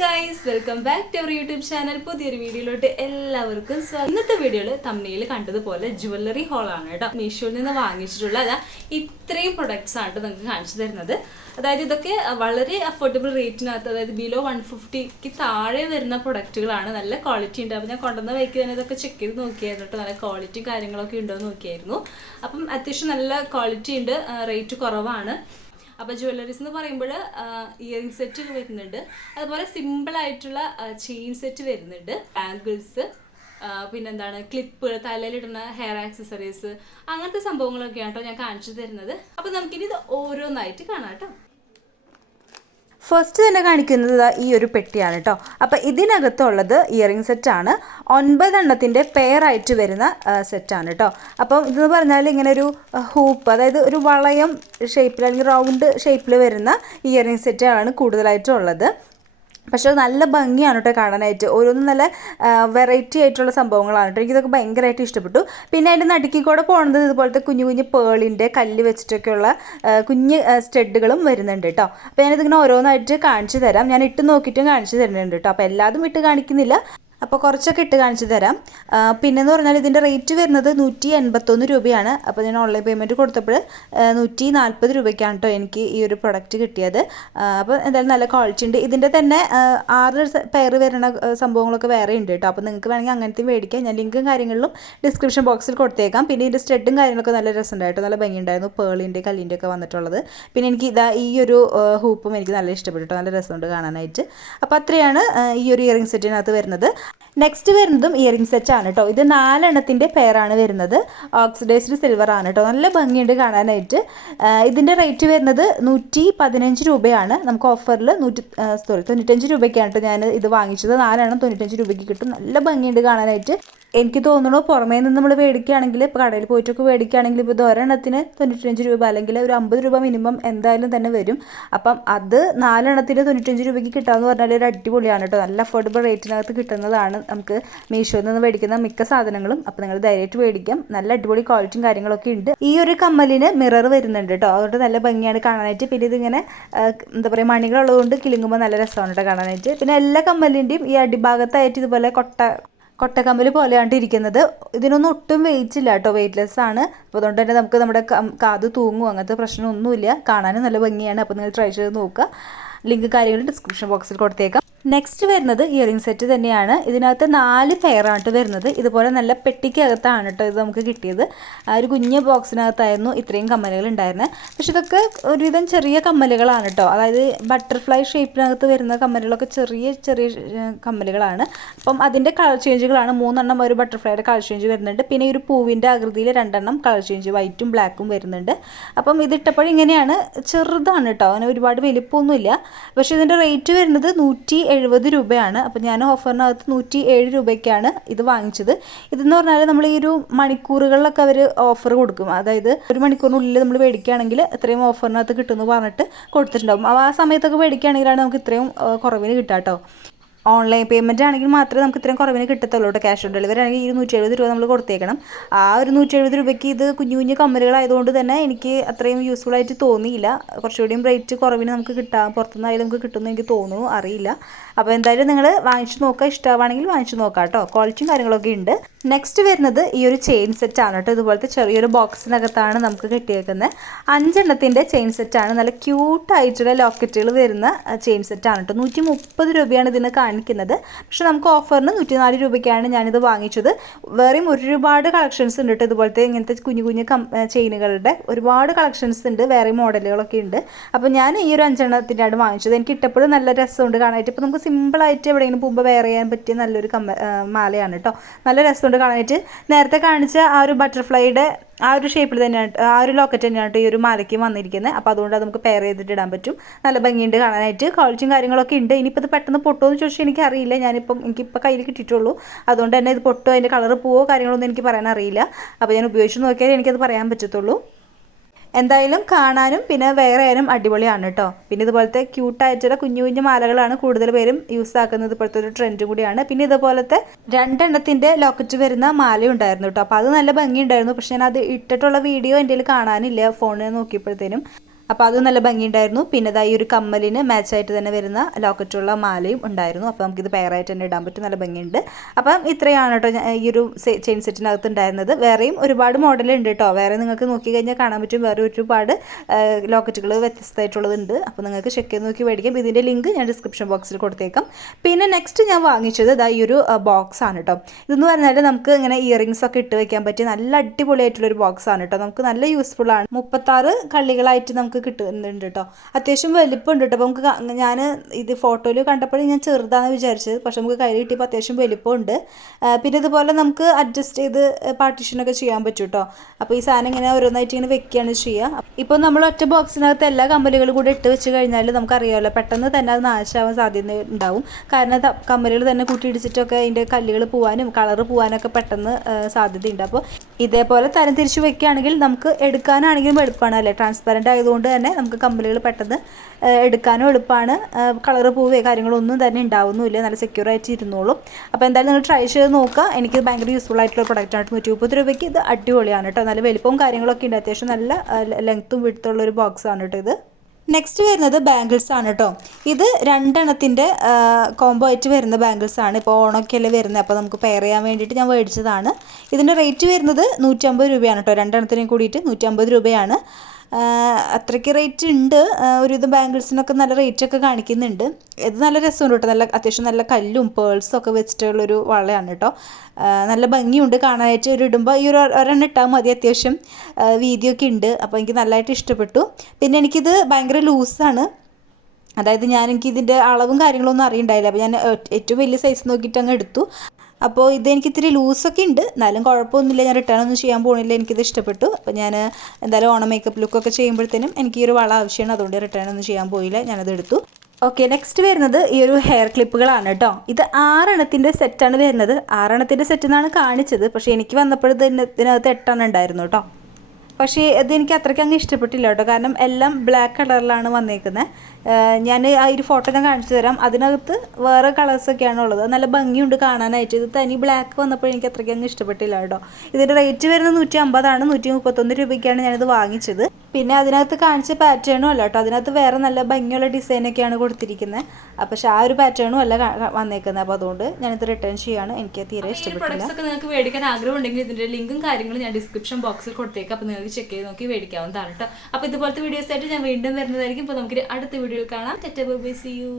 Guys, welcome back to our YouTube channel. പുതിയൊരു വീഡിയോയിലോട്ട് എല്ലാവർക്കും സ്വാഗതം. ഇന്നത്തെ വീഡിയോയിൽ തമ്മിൽ കണ്ടതുപോലെ ജ്വല്ലറി ഹോളാണ് കേട്ടോ. മീഷോയിൽ നിന്ന് വാങ്ങിച്ചിട്ടുള്ള ഇത്രയും പ്രൊഡക്ട്സ് ആണ് നിങ്ങൾക്ക് കാണിച്ചു തരുന്നത്. അതായത് ഇതൊക്കെ വളരെ അഫോർഡബിൾ റേറ്റിനകത്ത്, അതായത് ബിലോ 150ക്ക് താഴെ വരുന്ന പ്രൊഡക്റ്റുകളാണ്. നല്ല ക്വാളിറ്റി ഉണ്ട്. അപ്പോൾ ഞാൻ കൊണ്ടുവന്ന വയ്ക്ക് തന്നെ ഇതൊക്കെ ചെക്ക് ചെയ്ത് നോക്കിയായിരുന്നു കേട്ടോ. നല്ല ക്വാളിറ്റിയും കാര്യങ്ങളൊക്കെ ഉണ്ടോ എന്ന് നോക്കിയായിരുന്നു. അപ്പം അത്യാവശ്യം നല്ല ക്വാളിറ്റി ഉണ്ട്, റേറ്റ് കുറവാണ്. അപ്പോൾ ജ്വല്ലറീസ് എന്ന് പറയുമ്പോൾ ഇയറിംഗ് സെറ്റ് വരുന്നുണ്ട്, അതുപോലെ സിമ്പിളായിട്ടുള്ള ചെയിൻ സെറ്റ് വരുന്നുണ്ട്, ബാംഗിൾസ്, പിന്നെന്താണ് ക്ലിപ്പ്, തലയിലിടുന്ന ഹെയർ ആക്സസറീസ്, അങ്ങനത്തെ സംഭവങ്ങളൊക്കെയാണ് കേട്ടോ ഞാൻ കാണിച്ചു തരുന്നത്. അപ്പോൾ നമുക്കിനി ഇത് ഓരോന്നായിട്ട് കാണാം കേട്ടോ. ഫസ്റ്റ് തന്നെ കാണിക്കുന്നത് ഈ ഒരു പെട്ടിയാണ് കേട്ടോ. അപ്പോൾ ഇതിനകത്തുള്ളത് ഇയറിംഗ് സെറ്റാണ്. 9 എണ്ണത്തിൻ്റെ പെയറായിട്ട് വരുന്ന സെറ്റാണ് കേട്ടോ. അപ്പം ഇതെന്ന് പറഞ്ഞാൽ ഇങ്ങനെ ഒരു ഹൂപ്പ്, അതായത് ഒരു വളയം ഷേപ്പിൽ അല്ലെങ്കിൽ റൗണ്ട് ഷേപ്പിൽ വരുന്ന ഇയറിംഗ് സെറ്റാണ് കൂടുതലായിട്ടും ഉള്ളത്. പക്ഷേ അത് നല്ല ഭംഗിയാണ് കേട്ടോ കാണാനായിട്ട്. ഓരോന്നും നല്ല വെറൈറ്റി ആയിട്ടുള്ള സംഭവങ്ങളാണ് കേട്ടോ. എനിക്കിതൊക്കെ ഭയങ്കരമായിട്ട് ഇഷ്ടപ്പെട്ടു. പിന്നെ അതിൻ്റെ നടുക്കിക്കൂടെ പോകുന്നത് ഇതുപോലത്തെ കുഞ്ഞു കുഞ്ഞു പേളിൻ്റെ കല്ല് വെച്ചിട്ടൊക്കെയുള്ള കുഞ്ഞ് സ്റ്റഡുകളും വരുന്നുണ്ട് കേട്ടോ. അപ്പോൾ ഞാനിതിങ്ങനെ ഓരോന്നായിട്ട് കാണിച്ചു തരാം. ഞാൻ ഇട്ട് നോക്കിയിട്ടും കാണിച്ചു തരുന്നുണ്ട് കേട്ടോ. അപ്പോൾ എല്ലാതും ഇട്ട് കാണിക്കുന്നില്ല, അപ്പോൾ കുറച്ചൊക്കെ ഇട്ട് കാണിച്ചു തരാം. പിന്നെയെന്ന് പറഞ്ഞാൽ ഇതിൻ്റെ റേറ്റ് വരുന്നത് 181 രൂപയാണ്. അപ്പോൾ ഞാൻ ഓൺലൈൻ പേയ്മെൻറ്റ് കൊടുത്തപ്പോൾ 140 രൂപയ്ക്കാണ് കേട്ടോ എനിക്ക് ഈ ഒരു പ്രൊഡക്റ്റ് കിട്ടിയത്. അപ്പോൾ എന്തായാലും നല്ല ക്വാളിറ്റി ഉണ്ട്. ഇതിൻ്റെ തന്നെ 6 പെയർ വരുന്ന സംഭവങ്ങളൊക്കെ വേറെ ഉണ്ട് കേട്ടോ. അപ്പോൾ നിങ്ങൾക്ക് വേണമെങ്കിൽ അങ്ങനത്തെ മേടിക്കാം. ഞാൻ ലിങ്കും കാര്യങ്ങളിലും ഡിസ്ക്രിപ്ഷൻ ബോക്സിൽ കൊടുത്തേക്കാം. പിന്നെ ഇതിൻ്റെ സ്റ്റഡും കാര്യങ്ങളൊക്കെ നല്ല രസമുണ്ടായിട്ട് നല്ല ഭംഗിയുണ്ടായിരുന്നു, പേളിൻ്റെ കല്ലിൻ്റെ ഒക്കെ വന്നിട്ടുള്ളത്. പിന്നെ എനിക്ക് ഈ ഒരു ഹൂപ്പും എനിക്ക് നല്ല ഇഷ്ടപ്പെട്ടു കേട്ടോ. നല്ല രസമുണ്ട് കാണാനായിട്ട്. അപ്പോൾ അത്രയാണ് ഈ ഒരു ഇയറിംഗ് സെറ്റിനകത്ത് വരുന്നത്. നെക്സ്റ്റ് വരുന്നതും ഇയറിംഗ് സെറ്റാണ് കേട്ടോ. ഇത് 4 എണ്ണത്തിൻ്റെ പെയറാണ് വരുന്നത്. ഓക്സിഡൈസ്ഡ് സിൽവർ ആണ് കേട്ടോ. നല്ല ഭംഗിയുണ്ട് കാണാനായിട്ട്. ഇതിൻ്റെ റേറ്റ് വരുന്നത് 115 രൂപയാണ്. നമുക്ക് ഓഫറിൽ 95 രൂപയ്ക്കാണ് കേട്ടോ ഞാൻ ഇത് വാങ്ങിച്ചത്. 4 എണ്ണം 95 രൂപയ്ക്ക് കിട്ടും. നല്ല ഭംഗിയുണ്ട് കാണാനായിട്ട്. എനിക്ക് തോന്നുന്നു പുറമേ നിന്ന് നമ്മൾ മേടിക്കുകയാണെങ്കിൽ, ഇപ്പോൾ കടയിൽ പോയിട്ടൊക്കെ മേടിക്കുകയാണെങ്കിൽ ഇപ്പോൾ ഇത് ഒരെണ്ണത്തിന് 95 രൂപ അല്ലെങ്കിൽ ഒരു 50 രൂപ മിനിമം എന്തായാലും തന്നെ വരും. അപ്പം അത് 4 എണ്ണത്തിന് 95 രൂപയ്ക്ക് കിട്ടാമെന്ന് പറഞ്ഞാൽ ഒരു അടിപൊളിയാണ് കേട്ടോ. നല്ല അഫോർഡബിൾ റേറ്റിനകത്ത് കിട്ടുന്നതാണ് നമുക്ക് മീഷോയിൽ നിന്ന് മേടിക്കുന്ന മിക്ക സാധനങ്ങളും. അപ്പോൾ നിങ്ങൾ ധൈര്യമായിട്ട് മേടിക്കാം. നല്ല അടിപൊളി ക്വാളിറ്റിയും കാര്യങ്ങളൊക്കെ ഉണ്ട്. ഈ ഒരു കമ്മലിന് മിറർ വരുന്നുണ്ട് കേട്ടോ. അതുകൊണ്ട് നല്ല ഭംഗിയാണ് കാണാനായിട്ട്. പിന്നെ ഇതിങ്ങനെ എന്താ പറയുക, മണികളുള്ളതുകൊണ്ട് കിലുങ്ങുമ്പോൾ നല്ല രസമാണ് കേട്ടോ കാണാനായിട്ട്. പിന്നെ എല്ലാ കമ്മലിൻ്റെയും ഈ അടിഭാഗത്തായിട്ട് ഇതുപോലെ കൊട്ടക്കമ്മൽ പോലെയാണ് ഇരിക്കുന്നത്. ഇതിനൊന്നും ഒട്ടും വെയിറ്റ് ഇല്ല കേട്ടോ, വെയിറ്റ്ലെസ് ആണ്. അപ്പോൾ അതുകൊണ്ട് തന്നെ നമുക്ക് നമ്മുടെ കാത് തൂങ്ങും, അങ്ങനത്തെ പ്രശ്നമൊന്നുമില്ല. കാണാനും നല്ല ഭംഗിയാണ്. അപ്പോൾ നിങ്ങൾ ട്രൈ ചെയ്ത് നോക്കുക. ലിങ്ക് കാര്യങ്ങൾ ഡിസ്ക്രിപ്ഷൻ ബോക്സിൽ കൊടുത്തേക്കാം. നെക്സ്റ്റ് വരുന്നത് ഇയറിംഗ് സെറ്റ് തന്നെയാണ്. ഇതിനകത്ത് 4 പെയറാണ് വരുന്നത്. ഇതുപോലെ നല്ല പെട്ടിക്കകത്താണ് കേട്ടോ ഇത് നമുക്ക് കിട്ടിയത്. ഒരു കുഞ്ഞ് ബോക്സിനകത്തായിരുന്നു ഇത്രയും കമ്മലുകൾ ഉണ്ടായിരുന്നത്. പക്ഷെ ഇതൊക്കെ ഒരുവിധം ചെറിയ കമ്മലുകളാണ് കേട്ടോ. അതായത് ബട്ടർഫ്ലൈ ഷേപ്പിനകത്ത് വരുന്ന കമ്മലുകളൊക്കെ ചെറിയ ചെറിയ കമ്മലുകളാണ്. അപ്പം അതിൻ്റെ കളർ ചേഞ്ചുകളാണ്. 3 എണ്ണം ഒരു ബട്ടർഫ്ലൈയുടെ കളർ ചേഞ്ച് വരുന്നുണ്ട്. പിന്നെ ഈ ഒരു പൂവിൻ്റെ ആകൃതിയിൽ 2 എണ്ണം കളർ ചേഞ്ച്, വൈറ്റും ബ്ലാക്കും വരുന്നുണ്ട്. അപ്പം ഇതിട്ടപ്പോഴും ഇങ്ങനെയാണ്, ചെറുതാണ് കേട്ടോ, അങ്ങനെ ഒരുപാട് വലിപ്പമൊന്നുമില്ല. പക്ഷേ ഇതിൻ്റെ റേറ്റ് വരുന്നത് 170 രൂപയാണ്. അപ്പോൾ ഞാൻ ഓഫറിനകത്ത് 107 രൂപയ്ക്കാണ് ഇത് വാങ്ങിച്ചത്. ഇതെന്ന് പറഞ്ഞാൽ നമ്മൾ ഈ ഒരു മണിക്കൂറുകളിലൊക്കെ അവർ ഓഫർ കൊടുക്കും. അതായത് ഒരു മണിക്കൂറിനുള്ളിൽ നമ്മൾ മേടിക്കുകയാണെങ്കിൽ ഇത്രയും ഓഫറിനകത്ത് കിട്ടുമെന്ന് പറഞ്ഞിട്ട് കൊടുത്തിട്ടുണ്ടാകും. അപ്പോൾ ആ സമയത്തൊക്കെ മേടിക്കുകയാണെങ്കിലാണ് നമുക്ക് ഇത്രയും കുറവിന് കിട്ടുക കേട്ടോ. ഓൺലൈൻ പേയ്മെൻറ്റ് ആണെങ്കിൽ മാത്രമേ നമുക്ക് ഇത്രയും കുറവിന് കിട്ടത്തുള്ളൂ കേട്ടോ. ക്യാഷ് ഓൺ ഡെലിവറി ആണെങ്കിൽ 170 രൂപ നമ്മൾ കൊടുത്തേക്കണം. ആ ഒരു 170 രൂപയ്ക്ക് ഇത് കുഞ്ഞു കുഞ്ഞു കമ്മലുകളായതുകൊണ്ട് തന്നെ എനിക്ക് അത്രയും യൂസ്ഫുൾ ആയിട്ട് തോന്നിയില്ല. കുറച്ചുകൂടിയും റേറ്റ് കുറവിന് നമുക്ക് കിട്ടാം, പുറത്തുനിന്നായാലും നമുക്ക് കിട്ടുമെന്ന് എനിക്ക് തോന്നുന്നു, അറിയില്ല. അപ്പോൾ എന്തായാലും നിങ്ങൾ വാങ്ങിച്ചു നോക്കുക. ഇഷ്ടമാണെങ്കിൽ വാങ്ങിച്ചു നോക്കാം കേട്ടോ. ക്വാളിറ്റിയും കാര്യങ്ങളൊക്കെ ഉണ്ട്. നെക്സ്റ്റ് വരുന്നത് ഈ ഒരു ചെയിൻ സെറ്റാണ് കേട്ടോ. ഇതുപോലത്തെ ചെറിയൊരു ബോക്സിനകത്താണ് നമുക്ക് കിട്ടിയേക്കുന്നത്. 5 എണ്ണത്തിൻ്റെ ചെയിൻ സെറ്റാണ്. നല്ല ക്യൂട്ടായിട്ടുള്ള ലോക്കറ്റുകൾ വരുന്ന ചെയിൻ സെറ്റാണ് കേട്ടോ. 130 രൂപയാണ് ഇതിന് കാണിക്കുന്നത്. പക്ഷെ നമുക്ക് ഓഫറിന് 104 രൂപയ്ക്കാണ് ഞാനിത് വാങ്ങിച്ചത്. വേറെയും ഒരുപാട് കളക്ഷൻസ് ഉണ്ട് കേട്ടോ. ഇതുപോലത്തെ ഇങ്ങനത്തെ കുഞ്ഞു കുഞ്ഞു ചെയിനുകളുടെ ഒരുപാട് കളക്ഷൻസ് ഉണ്ട്, വേറെ മോഡലുകളൊക്കെ ഉണ്ട്. അപ്പോൾ ഞാൻ ഈ ഒരു 5 എണ്ണത്തിൻ്റെയാണ് വാങ്ങിച്ചത്. എനിക്ക് ഇട്ടപ്പോഴും നല്ല രസമുണ്ട് കാണാനായിട്ട്. ഇപ്പോൾ നമുക്ക് സിമ്പിളായിട്ട് എവിടെയെങ്കിലും പോകുമ്പോൾ വെയർ ചെയ്യാൻ പറ്റിയ നല്ലൊരു മാലയാണ് കേട്ടോ. നല്ല രസമുണ്ട് കാണാനായിട്ട്. നേരത്തെ കാണിച്ച ആ ഒരു ബട്ടർഫ്ലൈയുടെ ആ ഒരു ഷേപ്പിൽ തന്നെയാണ്, ആ ഒരു ലോക്കറ്റ് തന്നെയാണ് ഈ ഒരു മാലയ്ക്ക് വന്നിരിക്കുന്നത്. അപ്പോൾ അതുകൊണ്ട് അത് നമുക്ക് പെയർ ചെയ്തിട്ട് ഇടാൻ പറ്റും. നല്ല ഭംഗിയുണ്ട് കാണാനായിട്ട്. ക്വാളിറ്റിയും കാര്യങ്ങളൊക്കെ ഉണ്ട്. ഇനിയിപ്പോൾ ഇത് പെട്ടെന്ന് പൊട്ടുമോ എന്ന് ചോദിച്ചാൽ എനിക്കറിയില്ല. എനിക്കിപ്പോൾ കയ്യിൽ കിട്ടിയിട്ടുള്ളൂ. അതുകൊണ്ട് തന്നെ ഇത് പൊട്ടോ അതിൻ്റെ കളർ പോവോ കാര്യങ്ങളൊന്നും എനിക്ക് പറയാൻ അറിയില്ല. അപ്പോൾ ഞാൻ ഉപയോഗിച്ച് നോക്കിയാൽ എനിക്കത് പറയാൻ പറ്റത്തുള്ളൂ. എന്തായാലും കാണാനും പിന്നെ വേറെ ആയാലും അടിപൊളിയാണ് കേട്ടോ. പിന്നെ ഇതുപോലത്തെ ക്യൂട്ടായിട്ടുള്ള കുഞ്ഞു കുഞ്ഞു മാലകളാണ് കൂടുതൽ പേരും യൂസ് ആക്കുന്നത്. ഇപ്പോഴത്തെ ഒരു ട്രെൻഡ് കൂടിയാണ്. പിന്നെ ഇതുപോലത്തെ 2 എണ്ണത്തിൻ്റെ ലോക്കറ്റ് വരുന്ന മാല ഉണ്ടായിരുന്നു കേട്ടോ. അപ്പോൾ അത് നല്ല ഭംഗിയുണ്ടായിരുന്നു. പക്ഷെ ഞാൻ അത് ഇട്ടിട്ടുള്ള വീഡിയോ എൻ്റെ കയ്യിൽ കാണാനില്ല ഫോണിൽ നോക്കിയപ്പോഴത്തേനും. അപ്പോൾ അത് നല്ല ഭംഗിയുണ്ടായിരുന്നു. പിന്നെ ഈ ഒരു കമ്മലിന് മാച്ചായിട്ട് തന്നെ വരുന്ന ലോക്കറ്റുള്ള മാലയും ഉണ്ടായിരുന്നു. അപ്പോൾ നമുക്കിത് പെയറായിട്ട് തന്നെ ഇടാൻ പറ്റും, നല്ല ഭംഗിയുണ്ട്. അപ്പം ഇത്രയാണ് കേട്ടോ ഈ ഒരു ചെയിൻ സെറ്റിനകത്ത് ഉണ്ടായിരുന്നത്. വേറെയും ഒരുപാട് മോഡലുണ്ട് കേട്ടോ. വേറെ നിങ്ങൾക്ക് നോക്കിക്കഴിഞ്ഞാൽ കാണാൻ പറ്റും, വേറെ ഒരുപാട് ലോക്കറ്റുകൾ വ്യത്യസ്തമായിട്ടുള്ളതുണ്ട്. അപ്പോൾ നിങ്ങൾക്ക് ചെക്ക് ചെയ്ത് നോക്കി മേടിക്കാം. ഇതിൻ്റെ ലിങ്ക് ഞാൻ ഡിസ്ക്രിപ്ഷൻ ബോക്സിൽ കൊടുത്തേക്കാം. പിന്നെ നെക്സ്റ്റ് ഞാൻ വാങ്ങിച്ചത് ഈ ഒരു ബോക്സ് ആണ് കേട്ടോ. ഇതെന്ന് പറഞ്ഞാൽ നമുക്ക് ഇങ്ങനെ ഇയറിങ്സ് ഒക്കെ ഇട്ട് വെക്കാൻ പറ്റിയ നല്ല അടിപൊളിയായിട്ടുള്ളൊരു ബോക്സ് ആണ് കേട്ടോ. നമുക്ക് നല്ല യൂസ്ഫുൾ ആണ്. 36 കള്ളികളായിട്ട് നമുക്ക് കിട്ടുന്നുണ്ട് കേട്ടോ. അത്യാവശ്യം വലിപ്പമുണ്ട് കേട്ടോ. അപ്പോൾ നമുക്ക് ഞാൻ ഇത് ഫോട്ടോയിൽ കണ്ടപ്പോഴും ഞാൻ ചെറുതാണെന്ന് വിചാരിച്ചത്, പക്ഷെ നമുക്ക് കയ്യിൽ കിട്ടിയപ്പോൾ അത്യാവശ്യം വലിപ്പമുണ്ട്. പിന്നെ ഇതുപോലെ നമുക്ക് അഡ്ജസ്റ്റ് ചെയ്ത് പാർട്ടീഷനൊക്കെ ചെയ്യാൻ പറ്റും കേട്ടോ. അപ്പോൾ ഈ സാധനം ഇങ്ങനെ ഓരോന്നായിട്ട് ഇങ്ങനെ വെക്കുകയാണ് ചെയ്യുക. ഇപ്പോൾ നമ്മൾ ഒറ്റ ബോക്സിനകത്ത് എല്ലാ കമ്മലുകളും കൂടെ ഇട്ട് വെച്ച് കഴിഞ്ഞാൽ നമുക്കറിയാമല്ലോ, പെട്ടെന്ന് തന്നെ അത് നാശമാവാൻ സാധ്യത ഉണ്ടാവും. കാരണം കമ്മലുകൾ തന്നെ കൂട്ടിയിടിച്ചിട്ടൊക്കെ അതിൻ്റെ കല്ലുകൾ പോകാനും കളറ് പോകാനൊക്കെ പെട്ടെന്ന് സാധ്യതയുണ്ട്. അപ്പോൾ ഇതേപോലെ തരം തിരിച്ച് വെക്കുകയാണെങ്കിൽ നമുക്ക് എടുക്കാനാണെങ്കിലും എളുപ്പമാണ് അല്ലേ. ട്രാൻസ്പെറൻറ്റ് ആയതുകൊണ്ട് തന്നെ നമുക്ക് കമ്മലുകൾ പെട്ടെന്ന് എടുക്കാനും എളുപ്പമാണ്. കളറ് പോവുകയോ കാര്യങ്ങളൊന്നും തന്നെ ഉണ്ടാവുന്നില്ല, നല്ല സെക്യൂർ ആയിട്ട് ഇരുന്നോളും. അപ്പോൾ എന്തായാലും നിങ്ങൾ ട്രൈ ചെയ്ത് നോക്കുക. എനിക്ക് ഭയങ്കര യൂസ്ഫുൾ ആയിട്ടുള്ള പ്രൊഡക്റ്റാണ്. 130 രൂപയ്ക്ക് ഇത് അടിപൊളിയാണ് കേട്ടോ. നല്ല വലിപ്പവും കാര്യങ്ങളൊക്കെ ഉണ്ട്. അത്യാവശ്യം നല്ല ലെങ്ത്തും വിഡ്ത്തുള്ള ഒരു ബോക്സ് ആണ് കേട്ടോ ഇത്. നെക്സ്റ്റ് വരുന്നത് ബാംഗിൾസ് ആണ് കേട്ടോ. ഇത് 2 എണ്ണത്തിൻ്റെ കോംബോ ആയിട്ട് വരുന്ന ബാംഗിൾസ് ആണ്. ഇപ്പോൾ ഓണമൊക്കെ അല്ലേ വരുന്നത്, അപ്പോൾ നമുക്ക് പെയർ ചെയ്യാൻ വേണ്ടിയിട്ട് ഞാൻ മേടിച്ചതാണ്. ഇതിൻ്റെ റേറ്റ് വരുന്നത് 150 രൂപയാണ് കേട്ടോ. 2 എണ്ണത്തിനും കൂടിയിട്ട് 150 രൂപയാണ്. അത്രയ്ക്ക് റേറ്റ് ഉണ്ട്. ഒരുവിധം ബാംഗിൾസിനൊക്കെ നല്ല റേറ്റൊക്കെ കാണിക്കുന്നുണ്ട്. ഇത് നല്ല രസമുണ്ട് കേട്ടോ. നല്ല അത്യാവശ്യം നല്ല കല്ലും പേൾസും ഒക്കെ വെച്ചിട്ടുള്ളൊരു വളയാണ് കേട്ടോ. നല്ല ഭംഗിയുണ്ട് കാണാനായിട്ട്. ഇടുമ്പോൾ ഈ ഒരെണ്ണം ഇട്ടാൽ മതി. അത്യാവശ്യം വീതിയൊക്കെ ഉണ്ട്. അപ്പോൾ എനിക്ക് നല്ലതായിട്ട് ഇഷ്ടപ്പെട്ടു. പിന്നെ എനിക്കിത് ഭയങ്കര ലൂസാണ്. അതായത് എനിക്കിതിൻ്റെ അളവും കാര്യങ്ങളൊന്നും അറിയണ്ടായില്ല. അപ്പോൾ ഞാൻ ഏറ്റവും വലിയ സൈസ് നോക്കിയിട്ട് അങ്ങ് എടുത്തു. അപ്പോൾ ഇതെനിക്ക് ഇത്തിരി ലൂസൊക്കെ ഉണ്ട്, എന്നാലും കുഴപ്പമൊന്നുമില്ല. ഞാൻ റിട്ടേണൊന്നും ചെയ്യാൻ പോകുന്നില്ല. എനിക്കിത് ഇഷ്ടപ്പെട്ടു. അപ്പോൾ ഞാൻ എന്തായാലും ഓണം മേക്കപ്പ് ലുക്കൊക്കെ ചെയ്യുമ്പോഴത്തേനും എനിക്ക് ഈ ഒരു വള ആവശ്യമാണ്. അതുകൊണ്ട് റിട്ടേണൊന്നും ചെയ്യാൻ പോയില്ല, ഞാനത് എടുത്തു. ഓക്കെ, നെക്സ്റ്റ് വരുന്നത് ഈ ഒരു ഹെയർ ക്ലിപ്പുകളാണ് കേട്ടോ. ഇത് 6 എണ്ണത്തിൻ്റെ സെറ്റാണ് വരുന്നത്. 6 എണ്ണത്തിൻ്റെ സെറ്റ് എന്നാണ് കാണിച്ചത്, പക്ഷേ എനിക്ക് വന്നപ്പോൾ ഇതിനകത്ത് 8 എണ്ണം ഉണ്ടായിരുന്നു കേട്ടോ. പക്ഷേ ഇതെനിക്ക് അത്രയ്ക്ക് അങ്ങ് ഇഷ്ടപ്പെട്ടില്ല കേട്ടോ. കാരണം എല്ലാം ബ്ലാക്ക് കളറിലാണ് വന്നേക്കുന്നത്. ഞാൻ ആ ഒരു ഫോട്ടോ ഞാൻ കാണിച്ചു തരാം. അതിനകത്ത് വേറെ കളേഴ്സൊക്കെയാണ് ഉള്ളത്. നല്ല ഭംഗിയുണ്ട് കാണാനായിട്ട്. ഇത് തനി ബ്ലാക്ക് വന്നപ്പോൾ എനിക്ക് അത്രയ്ക്ക് അങ്ങ് ഇഷ്ടപ്പെട്ടില്ല കേട്ടോ. ഇതിൻ്റെ റേറ്റ് വരുന്നത് 150 131 രൂപയ്ക്കാണ് ഞാനിത് വാങ്ങിച്ചത്. പിന്നെ അതിനകത്ത് കാണിച്ച പാറ്റേണും അല്ല കേട്ടോ. അതിനകത്ത് വേറെ നല്ല ഭംഗിയുള്ള ഡിസൈനൊക്കെയാണ് കൊടുത്തിരിക്കുന്നത്. പക്ഷേ ആ ഒരു പാറ്റേണും അല്ല വന്നേക്കുന്നത്. അപ്പോൾ അതുകൊണ്ട് ഞാനിത് റിട്ടേൺ ചെയ്യാണ്. എനിക്ക് തീരെ ഇഷ്ടപ്പെട്ടില്ല. പ്രൊഡക്ട്സ് ഒക്കെ നിങ്ങൾക്ക് മേടിക്കാൻ ആഗ്രഹം ഉണ്ടെങ്കിൽ ഇതിൻ്റെ ലിങ്കും കാര്യങ്ങളും ഞാൻ ഡിസ്ക്രിപ്ഷൻ ബോക്സിൽ കൊടുത്തേക്കാം. അപ്പോൾ നിങ്ങൾക്ക് ചെക്ക് ചെയ്ത് നോക്കി മേടിക്കാവുന്നതാണ് കേട്ടോ. അപ്പോൾ ഇതുപോലത്തെ വീഡിയോസ് ആയിട്ട് ഞാൻ വീണ്ടും വരുന്നതായിരിക്കും. ഇപ്പോൾ നമുക്ക് അടുത്ത വീഡിയോയിൽ കാണാം. Tata bye bye, see U.